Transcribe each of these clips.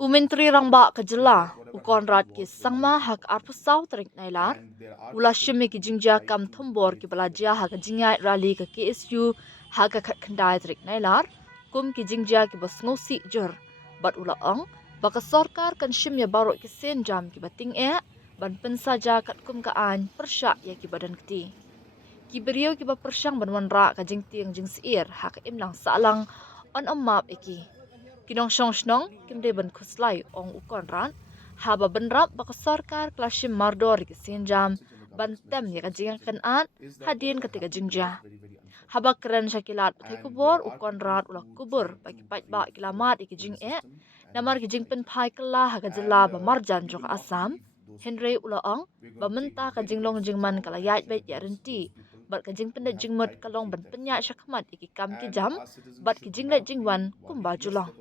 Umentri rangba kajela, ukonrat ki sangma hak arpusaw tarik nailar, ula shime ki jingja kam thombor ki balajia hak jingai rally ka KSU hak kat khandai tarik nailar, kum ki jingja ki basngosi jur, bat ula ong, baka sorkar kan shime baro ki sen jam ki bating ban pynsaja kat kum ka an persyak ya ki badan kti. Ki beriau ki ba persyang ban wanra ka jing tiang jing siir hak imlang salang on map eki. Kinong syong shnong kimde ban khuslai ong ukon ran haba benrap baka sorkar klasim mardor ki senjam ban tem ya kajingan kan an hadin ketika jingja haba keren syakilat pakai kubur ukon ran ulah kubur bagi pait ba kilamat iki jing namar ki jing pen pai kala ha kajela ba marjan jok asam Henry ula ong ba menta ka jinglong jingman kala yait bet ya renti bat ka jing pendet jingmut kalong ban penya syakmat iki kam ki jam bat ki jinglet jingwan kumba julong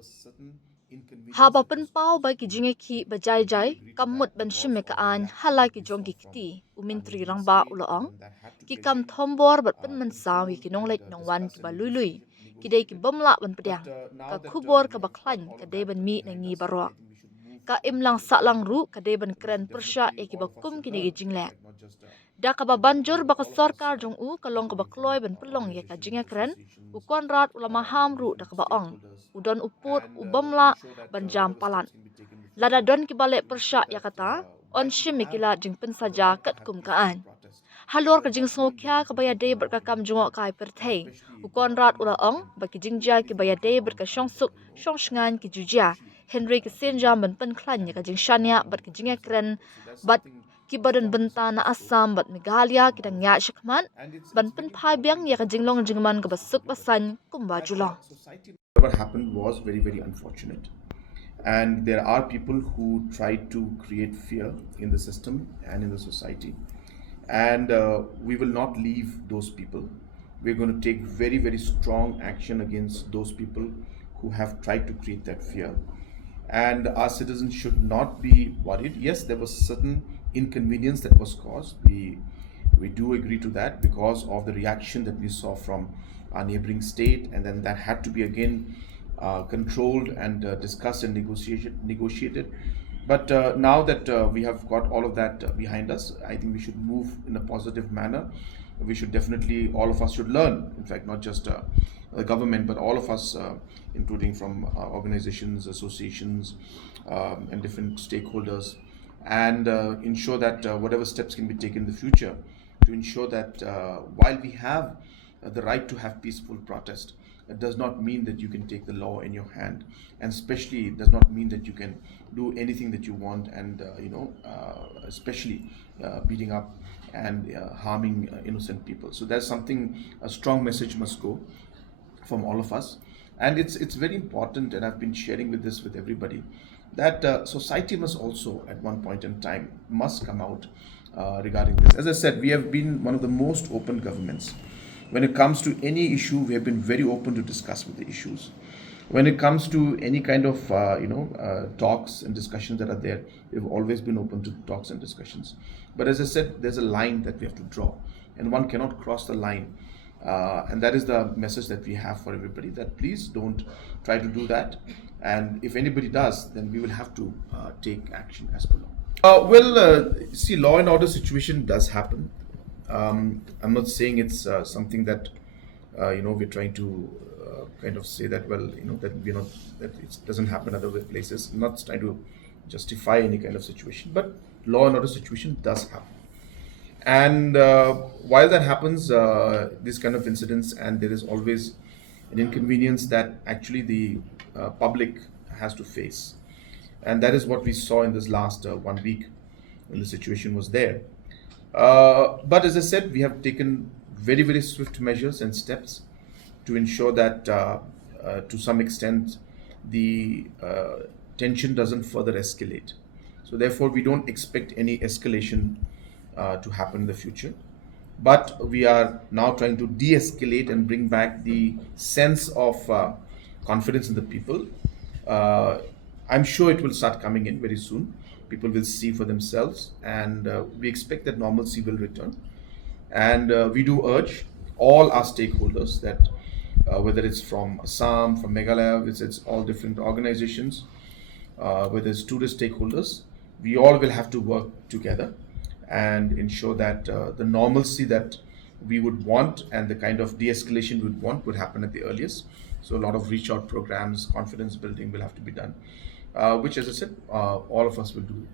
haba pen pau ba ki jinge ki bajai jai kamut ban shime ka an hala ki jongi kiti umintri rangba ula ong ki kam thombor bat pen man sawi ki nong lek nong wan ki ba lui ki dei ki bomla ban pedang ka khubor ka baklan ka dei ban mi na ngi barok ka imlang saklang ru ka dei ban kren persya e ki bakum ki negi jinglek da ka ba banjur ba ka sorkar jong u kalong ka ba kloy ban pelong ya ka jinga kren u konrat ulama ham ru da ka ba ong udon uput ubamla ban jam palan lada don ki balik persya ya kata on shim kila jing pynsaja kat kum ka an halor ka jing sokya ka baya dei ber ka kam jongok kai perthei u konrat ula ong ba ki jingja ki baya dei ber ka shongsuk shongsngan ki jujia Henry ki senjam ban pen klan ya ka jing shania bat ki jinga kren bat ki badan bentana asam bat Meghalaya ki dang ya shikman ban pen phai biang ya ka jinglong jingman ka basuk basan kumba julong What happened was very, very unfortunate. And there are people who try to create fear in the system and in the society. And we will not leave those people. We're going to take very, very strong action against those people who have tried to create that fear. And our citizens should not be worried. Yes, there was certain inconvenience that was caused. We do agree to that because of the reaction that we saw from our neighboring state, and then that had to be again controlled and discussed and negotiated. But now that we have got all of that behind us, I think we should move in a positive manner. We should definitely, all of us should learn, in fact, not just the government, but all of us, including from organizations, associations, and different stakeholders, and ensure that whatever steps can be taken in the future to ensure that while we have the right to have peaceful protest, it does not mean that you can take the law in your hand, and especially it does not mean that you can do anything that you want, and especially beating up and harming innocent people. So there's something, a strong message must go from all of us, and it's very important, and I've been sharing with everybody, that society must also at one point in time must come out regarding this. As I said, we have been one of the most open governments. When it comes to any issue, we have been very open to discuss with the issues. When it comes to any kind of talks and discussions that are there, we've always been open to talks and discussions. But as I said, there's a line that we have to draw, and one cannot cross the line. And that is the message that we have for everybody, that please don't try to do that. And if anybody does, then we will have to take action as per law. See, law and order situation does happen. I'm not saying it's something that we're trying to kind of say that that we're not, that it doesn't happen other places. I'm not trying to justify any kind of situation, but law and order situation does happen. And while that happens, this kind of incidents, and there is always an inconvenience that actually the public has to face, and that is what we saw in this last 1 week when the situation was there. But as I said, we have taken very, very swift measures and steps to ensure that to some extent the tension doesn't further escalate. So therefore, we don't expect any escalation to happen in the future. But we are now trying to de-escalate and bring back the sense of confidence in the people. I'm sure it will start coming in very soon. People will see for themselves, and we expect that normalcy will return. And we do urge all our stakeholders that whether it's from Assam, from Meghalaya, it's all different organizations, with its tourist stakeholders. We all will have to work together and ensure that the normalcy that we would want and the kind of de-escalation we would want would happen at the earliest. So a lot of reach out programs, confidence building will have to be done, which, as I said, all of us will do